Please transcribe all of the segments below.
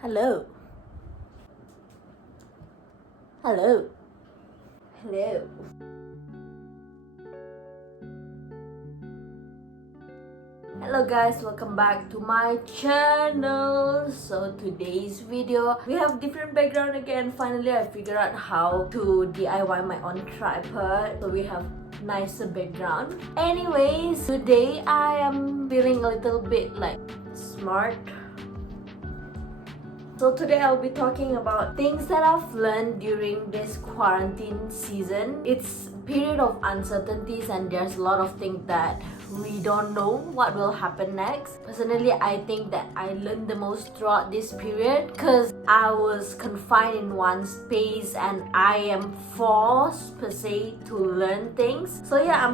Hello. Hello. Hello. Hello guys, welcome back to my channel. So today's video, we have different background again. Finally, I figured out how to DIY my own tripod. So we have nicer background. Anyways, today I am feeling a little bit like smart. So today I'll be talking about things that I've learned during this quarantine season. It's a period of uncertainties and there's a lot of things that we don't know what will happen next. Personally, I think that I learned the most throughout this period because I was confined in one space and I am forced per se to learn things. So yeah,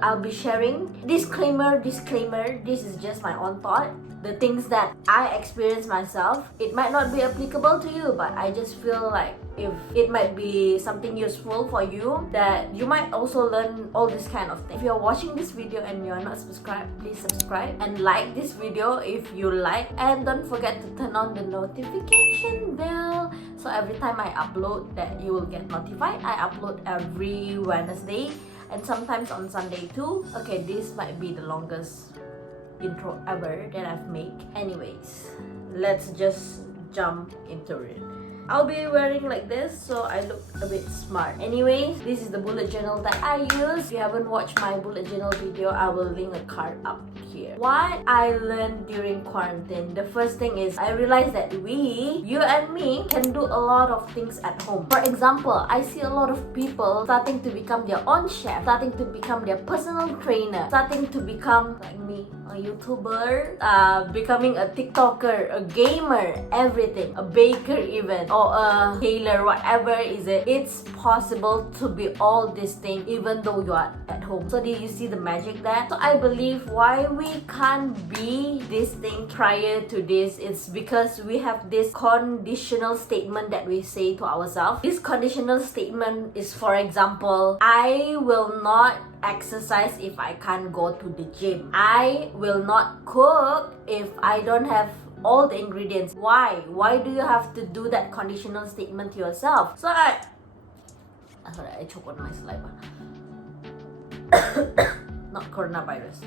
I'll be sharing. Disclaimer, this is just my own thought. The things that I experienced myself, it might not be applicable to you, but I just feel like if it might be something useful for you, that you might also learn all this kind of thing. If you're watching this video and you're not subscribed, please subscribe and like this video if you like, and don't forget to turn on the notification bell so every time I upload that you will get notified. I upload every Wednesday and sometimes on Sunday too. Okay, this might be the longest intro ever that I've made. Anyways, let's just jump into it. I'll be wearing like this so I look a bit smart. Anyways, this is the bullet journal that I use. If you haven't watched my bullet journal video, I will link a card up here. What I learned during quarantine, the first thing is I realized that you and me, can do a lot of things at home. For example, I see a lot of people starting to become their own chef, starting to become their personal trainer, starting to become like me, a YouTuber, becoming a TikToker, a gamer, everything, a baker even, or a tailor, whatever is it. It's possible to be all these things even though you are at home. So did you see the magic there? So I believe why we can't be this thing prior to this is because we have this conditional statement that we say to ourselves. This conditional statement is, for example, I will not exercise if I can't go to the gym. I will not cook if I don't have all the ingredients. Why do you have to do that conditional statement to yourself? So sorry, I choke on my saliva. Not coronavirus.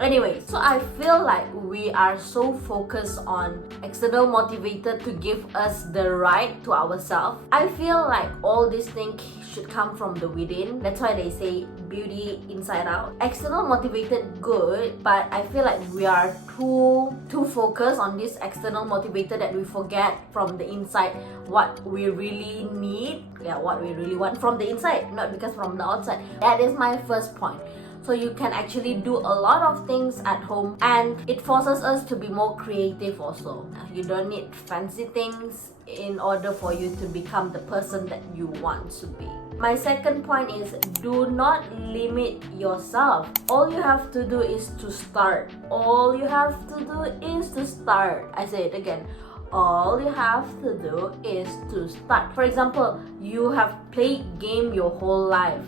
Anyway, so I feel like we are so focused on external motivator to give us the right to ourselves. I feel like all these things should come from the within. That's why they say beauty inside out. External motivated good, but I feel like we are too focused on this external motivator that we forget from the inside what we really need, what we really want from the inside, not because from the outside. That is my first point. So you can actually do a lot of things at home and it forces us to be more creative also. You don't need fancy things in order for you to become the person that you want to be. My second point is do not limit yourself. All you have to do is to start. All you have to do is to start. I say it again. All you have to do is to start. For example, you have played game your whole life,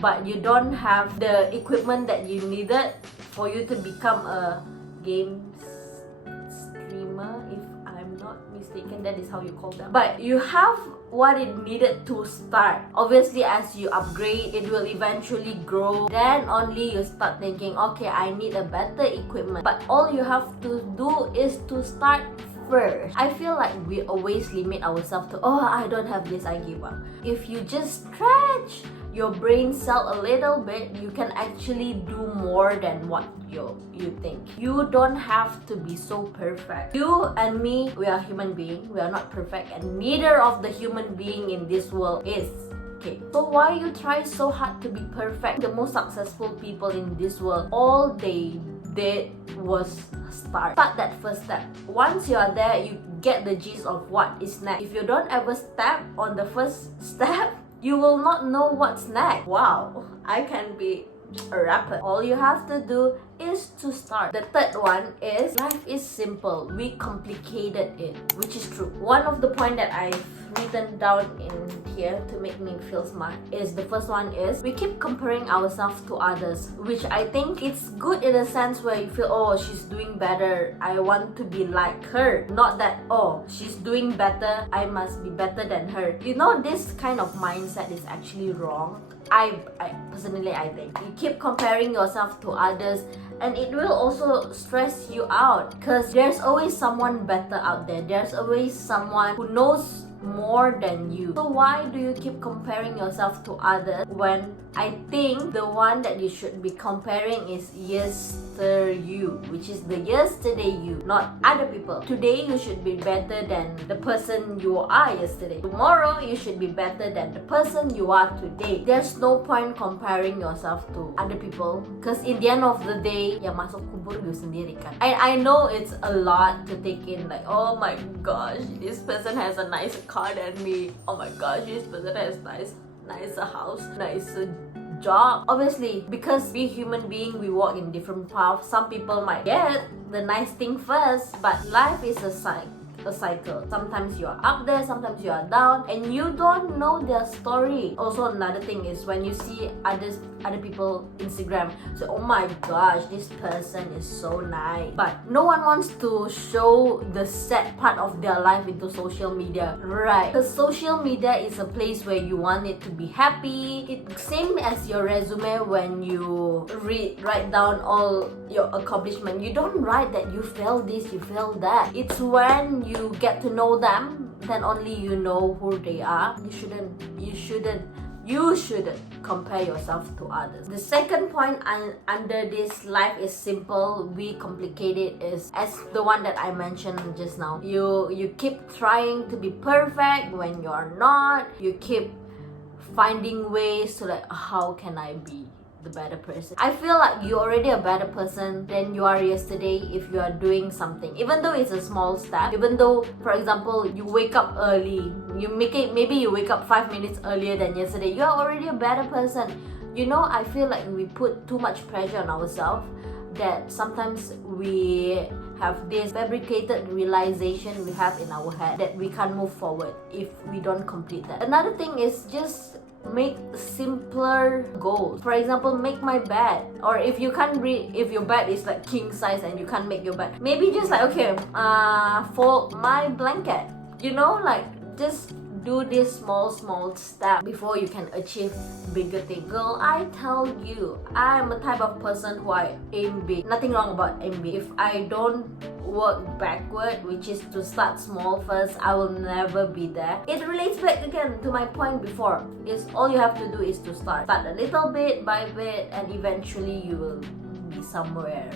but you don't have the equipment that you needed for you to become a game streamer, if I'm not mistaken, that is how you call them. But you have what it needed to start. Obviously, as you upgrade, it will eventually grow. Then only you start thinking, okay, I need a better equipment. But all you have to do is to start first. I feel like we always limit ourselves to, oh, I don't have this, I give up. If you just stretch your brain cell a little bit, you can actually do more than what you think. You don't have to be so perfect. You and me, we are human beings. We are not perfect, and neither of the human being in this world is. Okay, so why you try so hard to be perfect? The most successful people in this world, all they did was start that first step. Once you are there, you get the gist of what is next. If you don't ever step on the first step, you will not know what's next. Wow, I can be a rapper. All you have to do is to start. The third one is life is simple. We complicated it, which is true. One of the point that I've written down in here to make me feel smart is the first one is we keep comparing ourselves to others, which I think it's good in a sense where you feel, oh, she's doing better, I want to be like her. Not that, oh, she's doing better, I must be better than her. You know, this kind of mindset is actually wrong. I personally, I think you keep comparing yourself to others, and it will also stress you out because there's always someone better out there. There's always someone who knows more than you. So why do you keep comparing yourself to others when I think the one that you should be comparing is you, which is the yesterday you, not other people. Today you should be better than the person you are yesterday. Tomorrow you should be better than the person you are today. There's no point comparing yourself to other people because in the end of the day, yang masuk kubur you sendiri kan. I know it's a lot to take in, like, oh my gosh, this person has a nicer car than me. Oh my gosh, this person has nicer house, nicer job. Obviously, because we human being, we walk in different paths. Some people might get the nice thing first, but life is a cycle. Sometimes you are up there, sometimes you are down, and you don't know their story. Also, another thing is when you see other people Instagram, so oh my gosh, this person is so nice, but no one wants to show the sad part of their life into social media, right? Because social media is a place where you want it to be happy. It's same as your resume. When you write down all your accomplishment, you don't write that you failed this, you failed that. It's when you get to know them, then only you know who they are. You shouldn't compare yourself to others. The second point under this life is simple, we complicate it is as the one that I mentioned just now. You keep trying to be perfect when you're not. You keep finding ways to, like, how can I be the better person? I feel like you're already a better person than you are yesterday if you are doing something, even though it's a small step. Even though, for example, you wake up early, maybe you wake up 5 minutes earlier than yesterday, you are already a better person. You know, I feel like we put too much pressure on ourselves, that sometimes we have this fabricated realization we have in our head that we can't move forward if we don't complete that. Another thing is just make simpler goals. For example, make my bed. Or if you can't if your bed is like king size and you can't make your bed, maybe just like, okay, fold my blanket. You know, like, just do this small step before you can achieve bigger thing. Girl, I tell you, I'm a type of person who I aim big. Nothing wrong about aim big. If I don't work backward, which is to start small first, I will never be there. It relates back again to my point before, is all you have to do is to start a little bit by bit, and eventually you will be somewhere.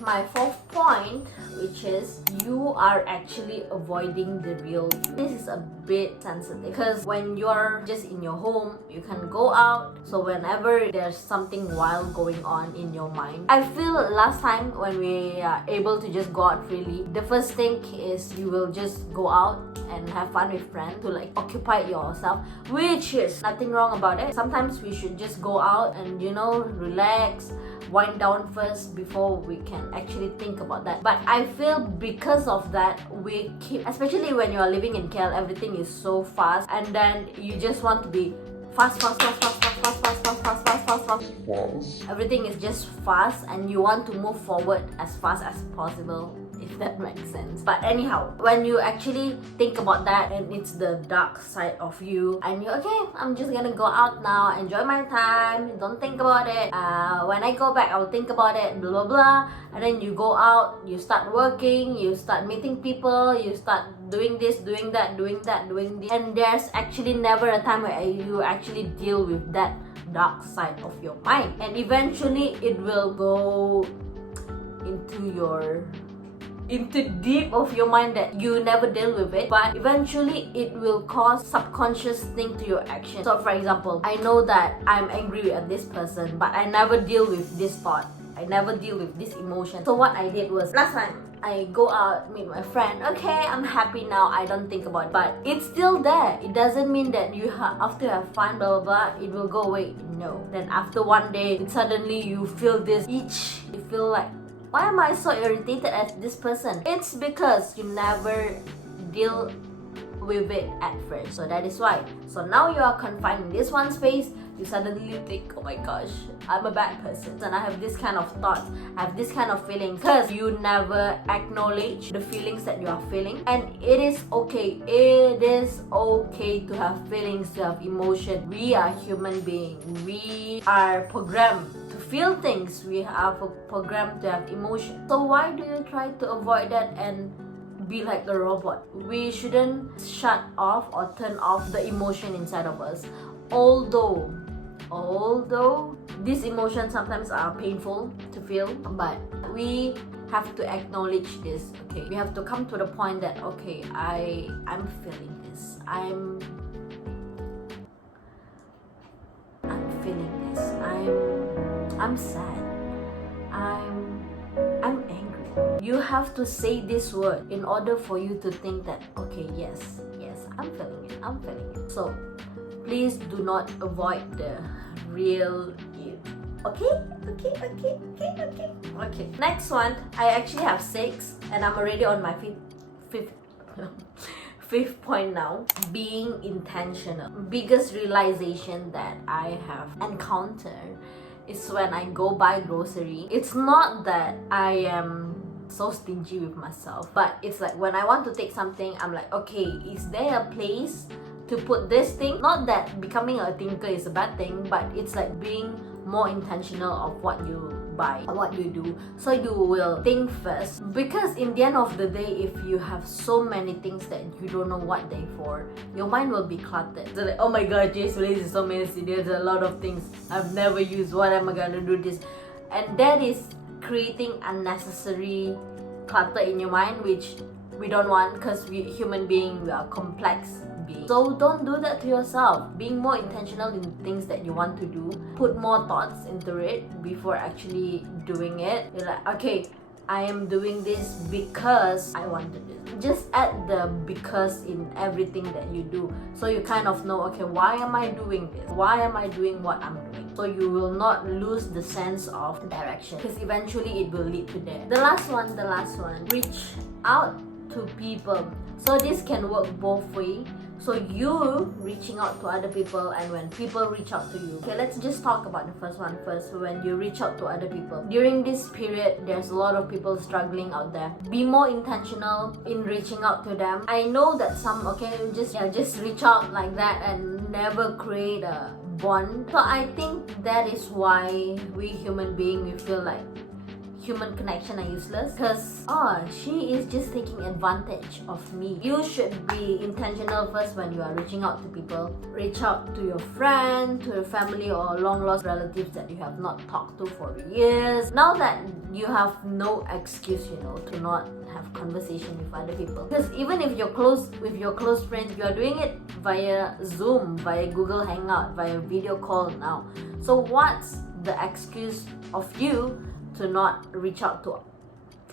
My fourth point, which is you are actually avoiding the real you. This is a bit sensitive because when you're just in your home, you can go out. So whenever there's something wild going on in your mind, I feel last time when we are able to just go out freely, the first thing is you will just go out and have fun with friends to, like, occupy yourself, which is nothing wrong about it. Sometimes we should just go out and, you know, relax, wind down first before we can actually think about that. But I feel because of that, we keep, especially when you are living in KL, everything is so fast, and then you just want to be fast. Everything is just fast, and you want to move forward as fast as possible, if that makes sense. But anyhow, when you actually think about that, and it's the dark side of you, and you're okay, I'm just gonna go out now, enjoy my time, don't think about it. When I go back, I'll think about it, blah blah blah. And then you go out, you start working, you start meeting people, you start doing this, doing that, doing this, and there's actually never a time where you actually deal with that dark side of your mind, and eventually it will go into deep of your mind that you never deal with it, but eventually it will cause subconscious thing to your action. So for example, I know that I'm angry at this person, but I never deal with this thought, I never deal with this emotion. So what I did was, last time I go out, meet my friend, okay, I'm happy now, I don't think about it. But it's still there. It doesn't mean that after you have fun, blah blah blah, it will go away. No. Then after one day, suddenly you feel this itch. You feel like, why am I so irritated at this person? It's because you never deal with it at first. So that is why. So now you are confined in this one space. You suddenly think, oh my gosh, I'm a bad person, and I have this kind of thoughts, I have this kind of feeling, because you never acknowledge the feelings that you are feeling. And it is okay. It is okay to have feelings, to have emotion. We are human beings. We are programmed to feel things. We are programmed to have emotion. So why do you try to avoid that and be like a robot? We shouldn't shut off or turn off the emotion inside of us. Although these emotions sometimes are painful to feel, but we have to acknowledge this. Okay, we have to come to the point that, okay, I'm feeling this. I'm feeling this. I'm sad. I'm angry. You have to say this word in order for you to think that, okay, yes, I'm feeling it. So please do not avoid the real you. Okay. Next one, I actually have 6, and I'm already on my fifth point now. Being intentional. Biggest realization that I have encountered is when I go buy grocery. It's not that I am so stingy with myself, but it's like when I want to take something, I'm like, okay, is there a place to put this thing? Not that becoming a thinker is a bad thing, but it's like being more intentional of what you buy, what you do. So you will think first, because in the end of the day, if you have so many things that you don't know what they're for, your mind will be cluttered. So like, oh my god, Jay's place is so messy, there's a lot of things I've never used, what am I gonna do this? And that is creating unnecessary clutter in your mind, which we don't want, because we human beings, we are complex beings. So don't do that to yourself. Being more intentional in things that you want to do, put more thoughts into it before actually doing it. You're like, okay, I am doing this because I want to do this. Just add the because in everything that you do, so you kind of know, okay, why am I doing this? Why am I doing what I'm doing? So you will not lose the sense of direction, because eventually it will lead to there. The last one, reach out to people. So this can work both ways. So you reaching out to other people, and when people reach out to you. Okay, let's just talk about the first one first. When you reach out to other people during this period, there's a lot of people struggling out there. Be more intentional in reaching out to them. I know that some, okay, just reach out like that and never create a bond. So I think that is why we human beings, we feel like human connection are useless, because she is just taking advantage of me. You should be intentional first when you are reaching out to people. Reach out to your friend, to your family, or long lost relatives that you have not talked to for years. Now that you have no excuse, to not have conversation with other people, because even if you're close with your close friends, you are doing it via Zoom, via Google Hangout, via video call now. So what's the excuse of you to not reach out to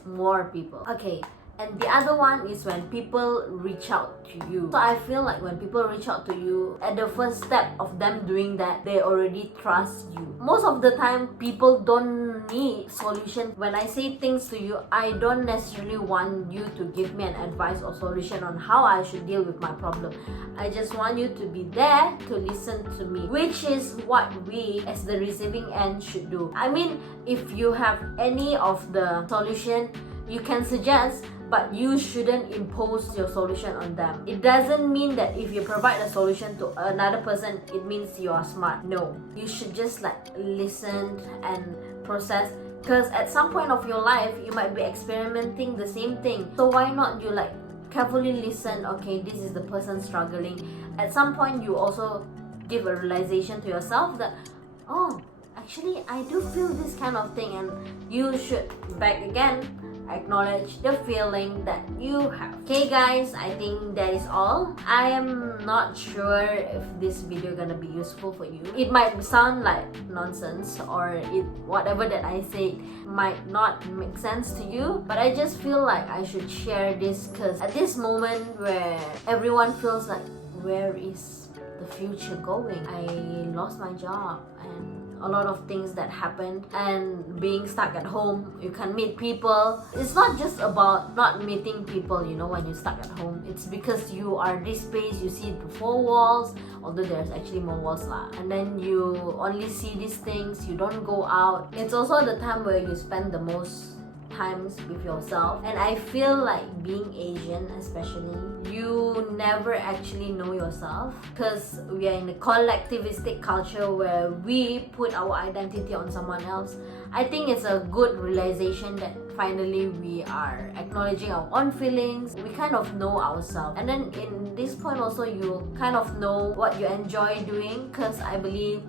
more people? Okay, and the other one is when people reach out to you. So I feel like when people reach out to you, at the first step of them doing that, they already trust you. Most of the time, people don't need solution. When I say things to you, I don't necessarily want you to give me an advice or solution on how I should deal with my problem. I just want you to be there to listen to me, which is what we as the receiving end should do. I mean, if you have any of the solution, you can suggest, but you shouldn't impose your solution on them. It doesn't mean that if you provide a solution to another person, it means you are smart. No, you should just listen and process, because at some point of your life, you might be experimenting the same thing. So why not you carefully listen, okay, this is the person struggling. At some point, you also give a realization to yourself that, oh, actually, I do feel this kind of thing, and you should back again acknowledge the feeling that you have. Okay guys, I think that is all. I am not sure if this video gonna be useful for you. It might sound like nonsense, or whatever that I said might not make sense to you, but I just feel like I should share this because at this moment where everyone feels like, where is the future going? I lost my job and a lot of things that happened, and being stuck at home, you can meet people. It's not just about not meeting people, you know, when you're stuck at home. It's because you are this space, you see the four walls, although there's actually more walls lah, and then you only see these things, you don't go out. It's also the time where you spend the most times with yourself, and I feel like being Asian especially, you never actually know yourself because we are in a collectivistic culture where we put our identity on someone else. I think it's a good realization that finally we are acknowledging our own feelings. We kind of know ourselves, and then in this point also you kind of know what you enjoy doing, because I believe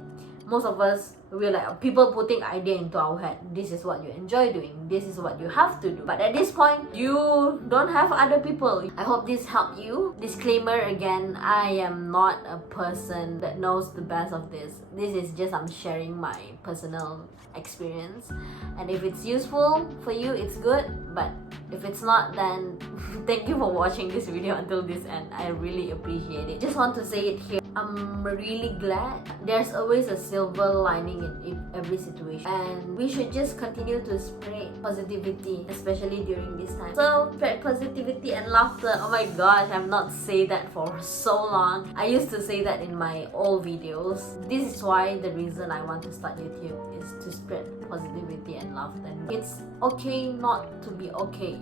most of us, we're like people putting idea into our head. This is what you enjoy doing, this is what you have to do. But at this point, you don't have other people. I hope this helped you. Disclaimer again, I am not a person that knows the best of this. This is just I'm sharing my personal experience, and if it's useful for you, it's good, but if it's not, then thank you for watching this video until this end. I really appreciate it. Just want to say it here, I'm really glad there's always a silver lining in every situation, and we should just continue to spread positivity, especially during this time. So spread positivity and laughter. Oh my gosh, I've not said that for so long. I used to say that in my old videos. This is why the reason I want to start YouTube is to spread positivity and laughter. It's okay not to be okay.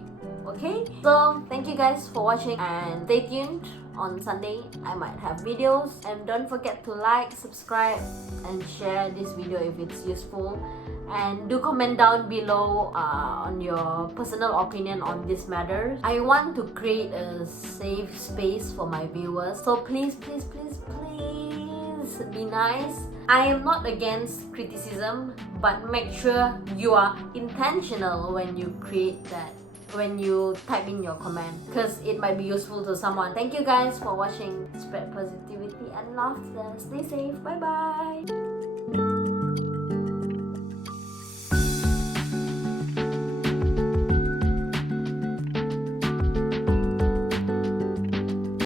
Okay, so thank you guys for watching, and stay tuned. On Sunday I might have videos, and don't forget to like, subscribe and share this video if it's useful, and do comment down below on your personal opinion on this matter. I want to create a safe space for my viewers, so please be nice. I am not against criticism, but make sure you are intentional when you create that, when you type in your comment, because it might be useful to someone. Thank you guys for watching. Spread positivity and laughter. Stay safe. Bye bye.